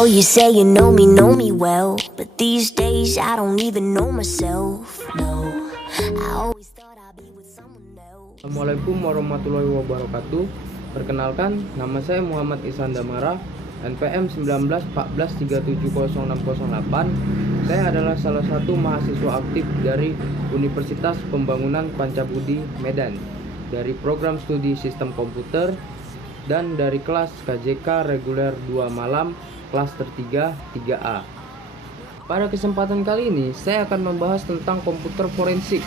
know you say you know me well, but these days I don't even know myself. No, I always thought I'd be with someone else. Assalamualaikum warahmatullahi wabarakatuh. Perkenalkan, nama saya Muhammad Ihsan Damara, NPM 1914370608. Saya adalah salah satu mahasiswa aktif dari Universitas Pembangunan Pancabudi Medan, dari program studi Sistem Komputer dan dari kelas KJK reguler 2 malam klaster 3A. Pada kesempatan kali ini saya akan membahas tentang komputer forensik,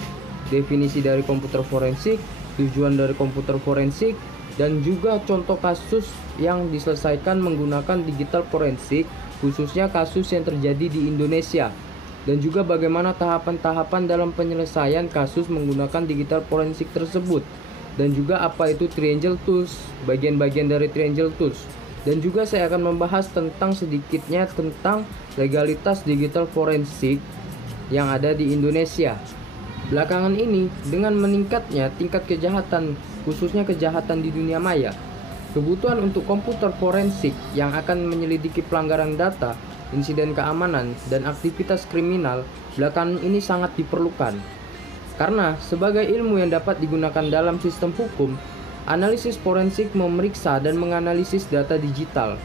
definisi dari komputer forensik, tujuan dari komputer forensik, dan juga contoh kasus yang diselesaikan menggunakan digital forensik, khususnya kasus yang terjadi di Indonesia, dan juga bagaimana tahapan-tahapan dalam penyelesaian kasus menggunakan digital forensik tersebut, dan juga apa itu triangle tools, bagian-bagian dari triangle tools. Dan juga saya akan membahas tentang sedikitnya tentang legalitas digital forensik yang ada di Indonesia. Belakangan ini, dengan meningkatnya tingkat kejahatan, khususnya kejahatan di dunia maya, kebutuhan untuk komputer forensik yang akan menyelidiki pelanggaran data, insiden keamanan, dan aktivitas kriminal belakangan ini sangat diperlukan. Karena sebagai ilmu yang dapat digunakan dalam sistem hukum, analisis forensik memeriksa dan menganalisis data digital.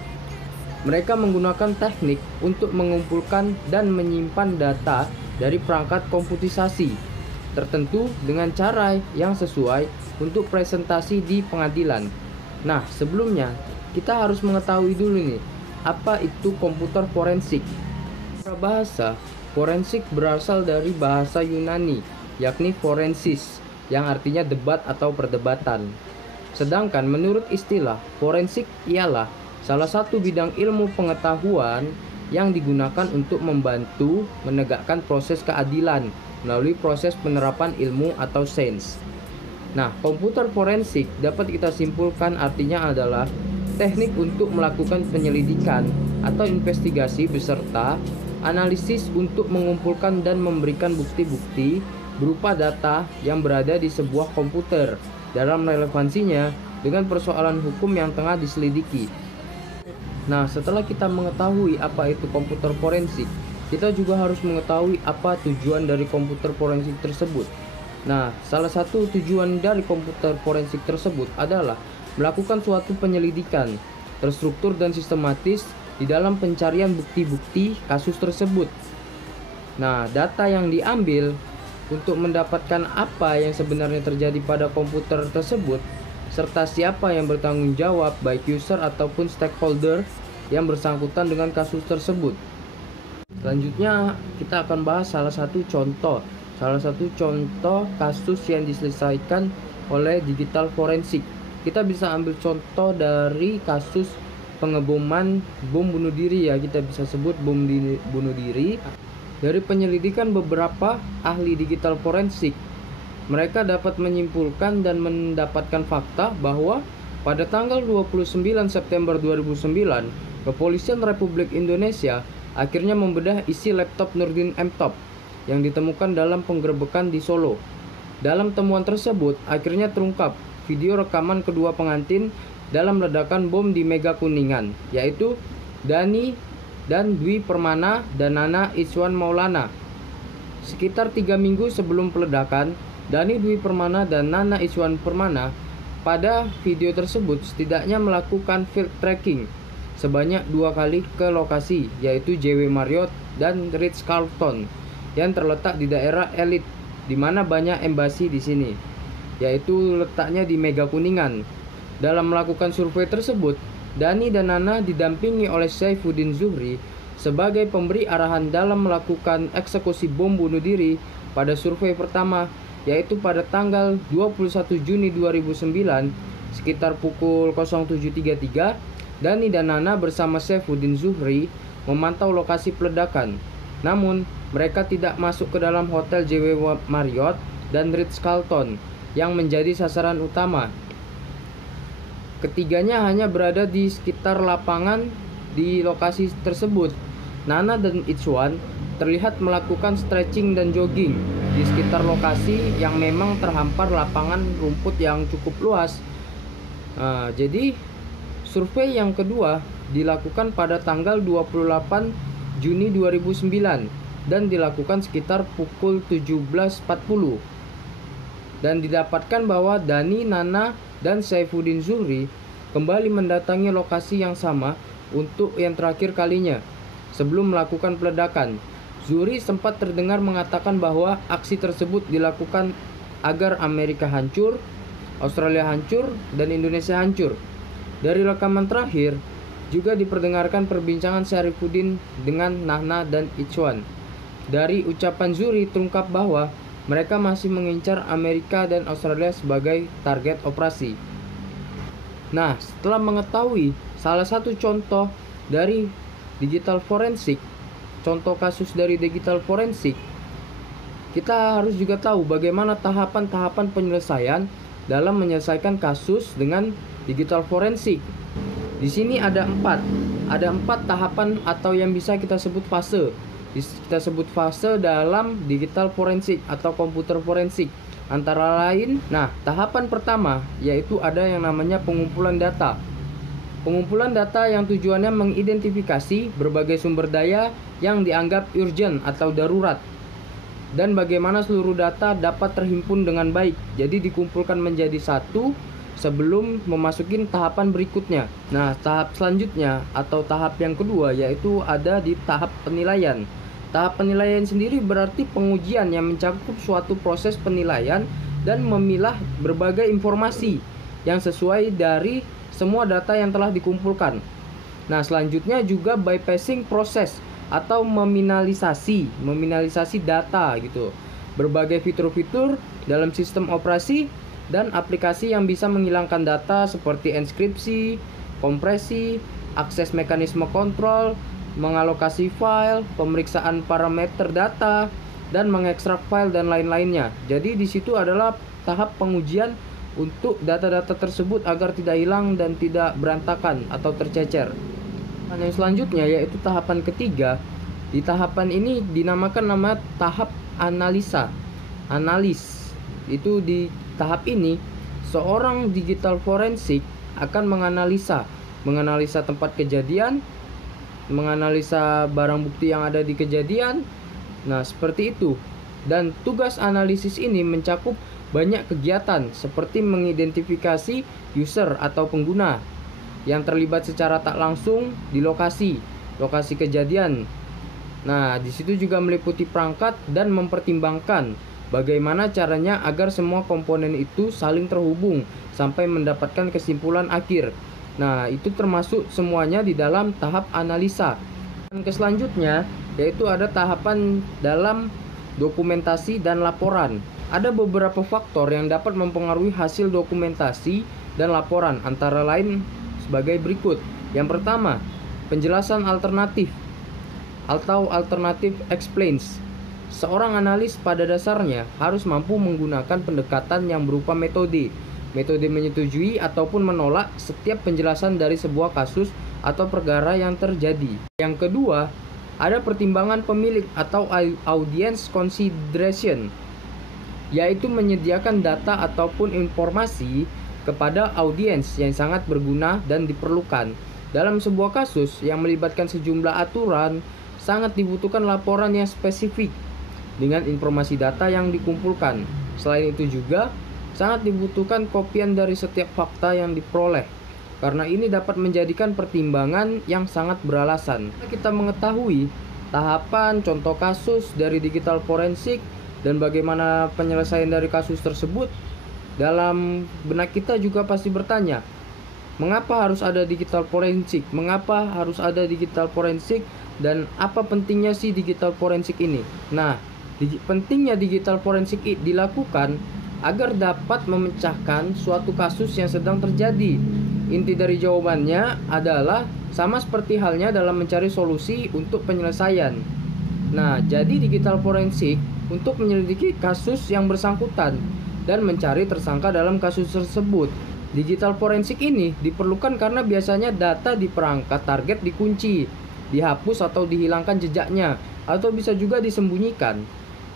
Mereka menggunakan teknik untuk mengumpulkan dan menyimpan data dari perangkat komputisasi tertentu dengan cara yang sesuai untuk presentasi di pengadilan. Nah, sebelumnya kita harus mengetahui dulu nih, apa itu komputer forensik. Secara bahasa, forensik berasal dari bahasa Yunani, yakni forensis, yang artinya debat atau perdebatan. Sedangkan menurut istilah, forensik ialah salah satu bidang ilmu pengetahuan yang digunakan untuk membantu menegakkan proses keadilan melalui proses penerapan ilmu atau sains. Nah, komputer forensik dapat kita simpulkan artinya adalah teknik untuk melakukan penyelidikan atau investigasi beserta analisis untuk mengumpulkan dan memberikan bukti-bukti berupa data yang berada di sebuah komputer dalam relevansinya dengan persoalan hukum yang tengah diselidiki. Nah, setelah kita mengetahui apa itu komputer forensik, kita juga harus mengetahui apa tujuan dari komputer forensik tersebut. Nah, salah satu tujuan dari komputer forensik tersebut adalah melakukan suatu penyelidikan terstruktur dan sistematis di dalam pencarian bukti-bukti kasus tersebut. Nah, data yang diambil untuk mendapatkan apa yang sebenarnya terjadi pada komputer tersebut, serta siapa yang bertanggung jawab, baik user ataupun stakeholder yang bersangkutan dengan kasus tersebut. Selanjutnya kita akan bahas salah satu contoh kasus yang diselesaikan oleh digital forensik. Kita bisa ambil contoh dari kasus pengeboman bom bunuh diri, ya, kita bisa sebut bom bunuh diri. Dari penyelidikan beberapa ahli digital forensik, mereka dapat menyimpulkan dan mendapatkan fakta bahwa pada tanggal 29 September 2009, Kepolisian Republik Indonesia akhirnya membedah isi laptop Nurdin M. Top yang ditemukan dalam penggerebekan di Solo. Dalam temuan tersebut, akhirnya terungkap video rekaman kedua pengantin dalam ledakan bom di Mega Kuningan, yaitu Dani dan Dwi Permana dan Nana Iswan Maulana. Sekitar 3 minggu sebelum peledakan, Dani Dwi Permana dan Nana Iswan Permana pada video tersebut setidaknya melakukan field tracking sebanyak 2 kali ke lokasi, yaitu JW Marriott dan Ritz-Carlton yang terletak di daerah elit di mana banyak embasi di sini, yaitu letaknya di Mega Kuningan. Dalam melakukan survei tersebut, Dani dan Nana didampingi oleh Saifuddin Zuhri sebagai pemberi arahan dalam melakukan eksekusi bom bunuh diri pada survei pertama, yaitu pada tanggal 21 Juni 2009 sekitar pukul 07.33. Dani dan Nana bersama Saifuddin Zuhri memantau lokasi peledakan. Namun, mereka tidak masuk ke dalam hotel JW Marriott dan Ritz-Carlton yang menjadi sasaran utama. Ketiganya hanya berada di sekitar lapangan di lokasi tersebut. Nana dan Ichwan terlihat melakukan stretching dan jogging di sekitar lokasi yang memang terhampar lapangan rumput yang cukup luas. Jadi survei yang kedua dilakukan pada tanggal 28 Juni 2009 dan dilakukan sekitar pukul 17.40. Dan didapatkan bahwa Dhani, Nana, dan Saifuddin Zuhri kembali mendatangi lokasi yang sama untuk yang terakhir kalinya sebelum melakukan peledakan. Zuhri sempat terdengar mengatakan bahwa aksi tersebut dilakukan agar Amerika hancur, Australia hancur, dan Indonesia hancur. Dari rekaman terakhir juga diperdengarkan perbincangan Saifuddin dengan Nana dan Ichwan. Dari ucapan Zuhri terungkap bahwa mereka masih mengincar Amerika dan Australia sebagai target operasi. Nah, setelah mengetahui salah satu contoh dari digital forensik, contoh kasus dari digital forensik, kita harus juga tahu bagaimana tahapan-tahapan penyelesaian dalam menyelesaikan kasus dengan digital forensik. Di sini ada empat tahapan atau yang bisa kita sebut fase. Kita sebut fase dalam digital forensik atau komputer forensik. Antara lain, tahapan pertama yaitu ada yang namanya pengumpulan data. Pengumpulan data yang tujuannya mengidentifikasi berbagai sumber daya yang dianggap urgent atau darurat dan bagaimana seluruh data dapat terhimpun dengan baik. Jadi dikumpulkan menjadi satu sebelum memasuki tahapan berikutnya. Nah, tahap selanjutnya atau tahap yang kedua yaitu ada di tahap penilaian. Tahap penilaian sendiri berarti pengujian yang mencakup suatu proses penilaian dan memilah berbagai informasi yang sesuai dari semua data yang telah dikumpulkan. Nah, selanjutnya juga bypassing proses atau meminimalisasi data gitu. Berbagai fitur-fitur dalam sistem operasi dan aplikasi yang bisa menghilangkan data seperti enskripsi, kompresi, akses mekanisme kontrol, mengalokasi file, pemeriksaan parameter data, dan mengekstrak file dan lain-lainnya. Jadi di situ adalah tahap pengujian untuk data-data tersebut agar tidak hilang dan tidak berantakan atau tercecer. Dan yang selanjutnya yaitu tahapan ketiga. Di tahapan ini dinamakan nama tahap analisa. Analis. Itu di tahap ini seorang digital forensik akan menganalisa tempat kejadian, menganalisa barang bukti yang ada di kejadian. Nah, seperti itu. Dan tugas analisis ini mencakup banyak kegiatan seperti mengidentifikasi user atau pengguna yang terlibat secara tak langsung di lokasi kejadian. Nah, di situ juga meliputi perangkat dan mempertimbangkan bagaimana caranya agar semua komponen itu saling terhubung sampai mendapatkan kesimpulan akhir. Nah, itu termasuk semuanya di dalam tahap analisa. Dan selanjutnya yaitu ada tahapan dalam dokumentasi dan laporan. Ada beberapa faktor yang dapat mempengaruhi hasil dokumentasi dan laporan, antara lain sebagai berikut. Yang pertama, penjelasan alternatif atau alternative explains. Seorang analis pada dasarnya harus mampu menggunakan pendekatan yang berupa metode menyetujui ataupun menolak setiap penjelasan dari sebuah kasus atau perkara yang terjadi. Yang kedua, ada pertimbangan pemilik atau audience consideration, yaitu menyediakan data ataupun informasi kepada audiens yang sangat berguna dan diperlukan. Dalam sebuah kasus yang melibatkan sejumlah aturan, sangat dibutuhkan laporan yang spesifik dengan informasi data yang dikumpulkan. Selain itu juga sangat dibutuhkan kopian dari setiap fakta yang diperoleh, karena ini dapat menjadikan pertimbangan yang sangat beralasan. Kita mengetahui tahapan contoh kasus dari digital forensik dan bagaimana penyelesaian dari kasus tersebut, dalam benak kita juga pasti bertanya, mengapa harus ada digital forensik? Mengapa harus ada digital forensik dan apa pentingnya sih digital forensik ini? Nah, pentingnya digital forensik dilakukan agar dapat memecahkan suatu kasus yang sedang terjadi. Inti dari jawabannya adalah sama seperti halnya dalam mencari solusi untuk penyelesaian. Nah, jadi digital forensik untuk menyelidiki kasus yang bersangkutan dan mencari tersangka dalam kasus tersebut. Digital forensik ini diperlukan karena biasanya data di perangkat target dikunci, dihapus atau dihilangkan jejaknya, atau bisa juga disembunyikan.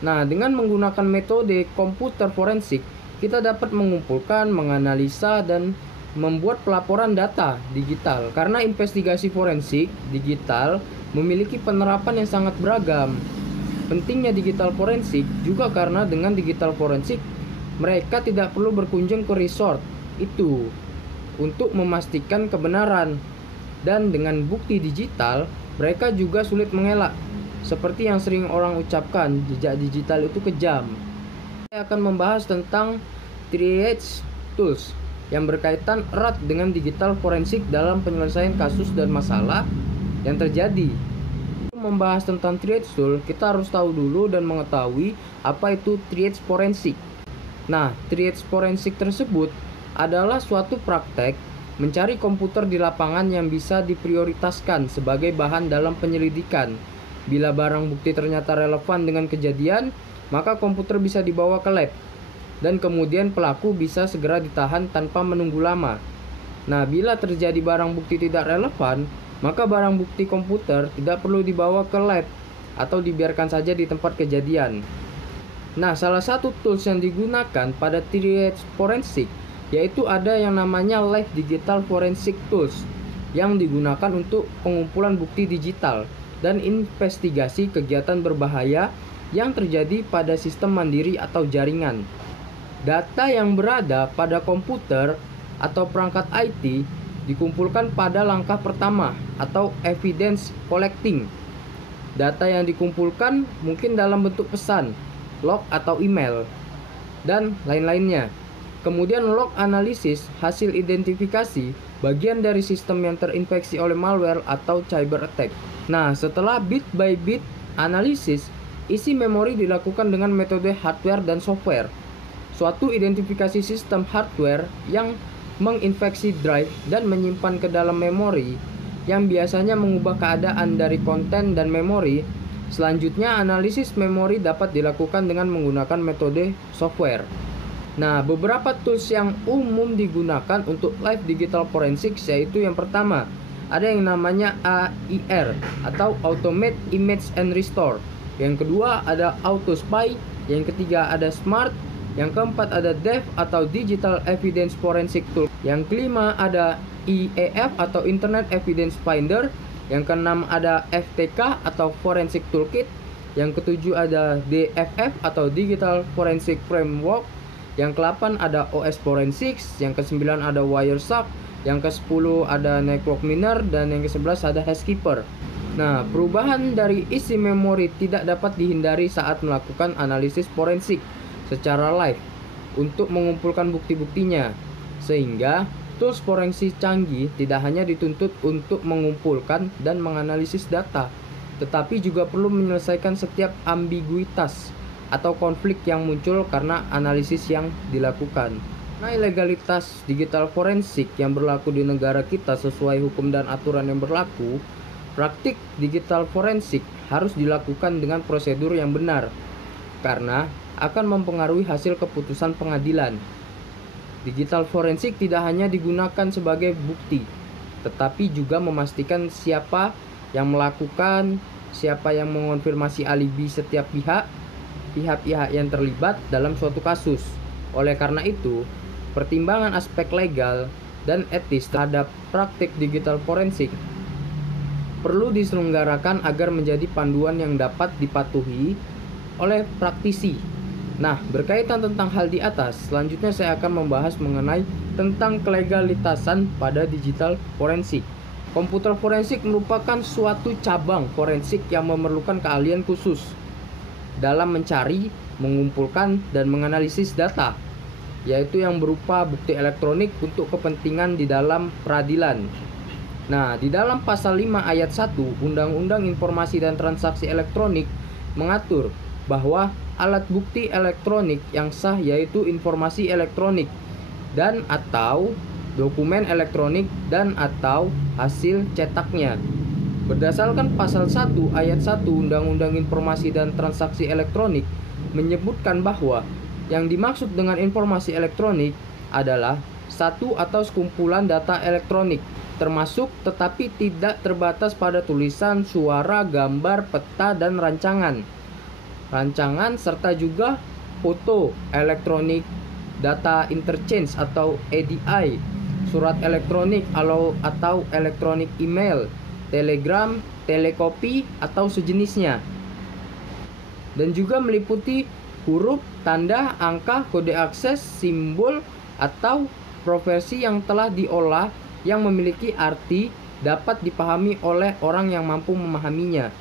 Nah, dengan menggunakan metode komputer forensik, kita dapat mengumpulkan, menganalisa, dan membuat pelaporan data digital, karena investigasi forensik digital memiliki penerapan yang sangat beragam. Pentingnya digital forensik juga karena dengan digital forensik mereka tidak perlu berkunjung ke resort itu untuk memastikan kebenaran, dan dengan bukti digital mereka juga sulit mengelak. Seperti yang sering orang ucapkan, jejak digital itu kejam. Saya akan membahas tentang triage tools yang berkaitan erat dengan digital forensik dalam penyelesaian kasus dan masalah yang terjadi. Untuk membahas tentang triage tool, kita harus tahu dulu dan mengetahui apa itu triage forensik. Nah, triage forensik tersebut adalah suatu praktek mencari komputer di lapangan yang bisa diprioritaskan sebagai bahan dalam penyelidikan. Bila barang bukti ternyata relevan dengan kejadian, maka komputer bisa dibawa ke lab, dan kemudian pelaku bisa segera ditahan tanpa menunggu lama. Nah, bila terjadi barang bukti tidak relevan, maka barang bukti komputer tidak perlu dibawa ke lab atau dibiarkan saja di tempat kejadian. Nah, salah satu tools yang digunakan pada triage forensik yaitu ada yang namanya Live Digital Forensic Tools yang digunakan untuk pengumpulan bukti digital dan investigasi kegiatan berbahaya yang terjadi pada sistem mandiri atau jaringan. Data yang berada pada komputer atau perangkat IT dikumpulkan pada langkah pertama atau evidence collecting. Data yang dikumpulkan mungkin dalam bentuk pesan, log atau email, dan lain-lainnya. Kemudian log analisis hasil identifikasi bagian dari sistem yang terinfeksi oleh malware atau cyber attack. Nah, setelah bit by bit analisis, isi memori dilakukan dengan metode hardware dan software. Suatu identifikasi sistem hardware yang menginfeksi drive dan menyimpan ke dalam memori yang biasanya mengubah keadaan dari konten dan memori. Selanjutnya, analisis memori dapat dilakukan dengan menggunakan metode software. Nah, beberapa tools yang umum digunakan untuk live digital forensics yaitu yang pertama, ada yang namanya AIR atau Automate Image and Restore. Yang kedua ada AutoSpy, yang ketiga ada SMART, yang keempat ada DEF atau Digital Evidence Forensic Tool. Yang kelima ada IEF atau Internet Evidence Finder. Yang keenam ada FTK atau Forensic Toolkit. Yang ketujuh ada DFF atau Digital Forensic Framework. Yang ke-8 ada OS Forensics, yang ke-9 ada Wireshark, yang ke-10 ada Network Miner, dan yang ke-11 ada Hashkeeper. Nah, perubahan dari isi memori tidak dapat dihindari saat melakukan analisis forensik secara live untuk mengumpulkan bukti-buktinya, sehingga tools forensik canggih tidak hanya dituntut untuk mengumpulkan dan menganalisis data, tetapi juga perlu menyelesaikan setiap ambiguitas atau konflik yang muncul karena analisis yang dilakukan. Nah, legalitas digital forensik yang berlaku di negara kita sesuai hukum dan aturan yang berlaku, praktik digital forensik harus dilakukan dengan prosedur yang benar karena akan mempengaruhi hasil keputusan pengadilan. Digital forensik tidak hanya digunakan sebagai bukti, tetapi juga memastikan siapa yang melakukan, siapa yang mengonfirmasi alibi setiap pihak-pihak yang terlibat dalam suatu kasus. Oleh karena itu, pertimbangan aspek legal dan etis terhadap praktik digital forensik perlu diselenggarakan agar menjadi panduan yang dapat dipatuhi oleh praktisi. Nah, berkaitan tentang hal di atas, selanjutnya saya akan membahas mengenai tentang kelegalitasan pada digital forensik. Komputer forensik merupakan suatu cabang forensik yang memerlukan keahlian khusus dalam mencari, mengumpulkan, dan menganalisis data, yaitu yang berupa bukti elektronik untuk kepentingan di dalam peradilan. Nah, di dalam pasal 5 ayat 1 Undang-Undang Informasi dan Transaksi Elektronik mengatur bahwa alat bukti elektronik yang sah yaitu informasi elektronik dan atau dokumen elektronik dan atau hasil cetaknya. Berdasarkan pasal 1 ayat 1 Undang-Undang Informasi dan Transaksi Elektronik menyebutkan bahwa yang dimaksud dengan informasi elektronik adalah satu atau sekumpulan data elektronik, termasuk tetapi tidak terbatas pada tulisan, suara, gambar, peta, dan rancangan serta juga foto elektronik, data interchange atau ADI, surat elektronik atau elektronik email, telegram, telekopi, atau sejenisnya. Dan juga meliputi huruf, tanda, angka, kode akses, simbol, atau profesi yang telah diolah yang memiliki arti dapat dipahami oleh orang yang mampu memahaminya.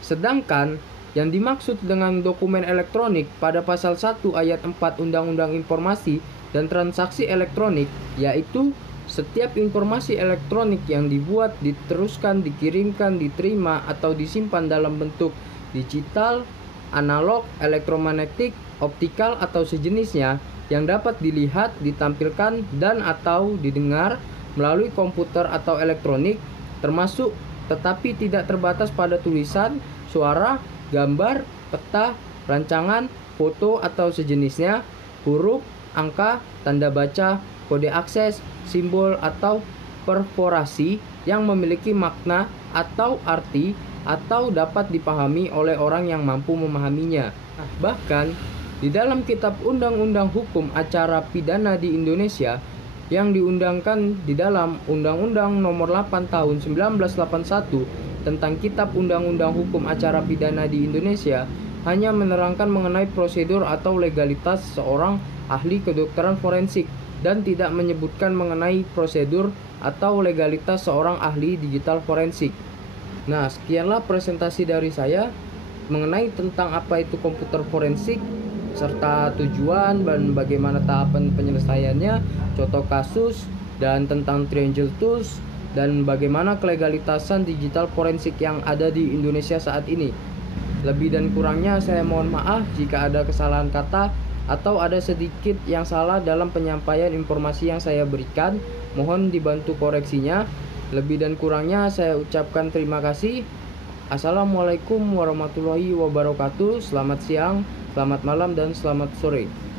Sedangkan yang dimaksud dengan dokumen elektronik pada pasal 1 ayat 4 Undang-Undang Informasi dan Transaksi Elektronik, yaitu setiap informasi elektronik yang dibuat, diteruskan, dikirimkan, diterima, atau disimpan dalam bentuk digital, analog, elektromagnetik, optikal, atau sejenisnya yang dapat dilihat, ditampilkan, dan atau didengar melalui komputer atau elektronik, termasuk tetapi tidak terbatas pada tulisan, suara, gambar, peta, rancangan, foto, atau sejenisnya, huruf, angka, tanda baca, kode akses, simbol, atau perforasi yang memiliki makna atau arti atau dapat dipahami oleh orang yang mampu memahaminya. Bahkan di dalam Kitab Undang-Undang Hukum Acara Pidana di Indonesia yang diundangkan di dalam Undang-Undang Nomor 8 Tahun 1981 tentang Kitab Undang-Undang Hukum Acara Pidana di Indonesia hanya menerangkan mengenai prosedur atau legalitas seorang ahli kedokteran forensik dan tidak menyebutkan mengenai prosedur atau legalitas seorang ahli digital forensik. Nah, sekianlah presentasi dari saya mengenai tentang apa itu komputer forensik, serta tujuan dan bagaimana tahapan penyelesaiannya, contoh kasus, dan tentang triangle tools, dan bagaimana kelegalitasan digital forensik yang ada di Indonesia saat ini. Lebih dan kurangnya saya mohon maaf jika ada kesalahan kata atau ada sedikit yang salah dalam penyampaian informasi yang saya berikan. Mohon dibantu koreksinya. Lebih dan kurangnya saya ucapkan terima kasih. Assalamualaikum warahmatullahi wabarakatuh. Selamat siang, selamat malam, dan selamat sore.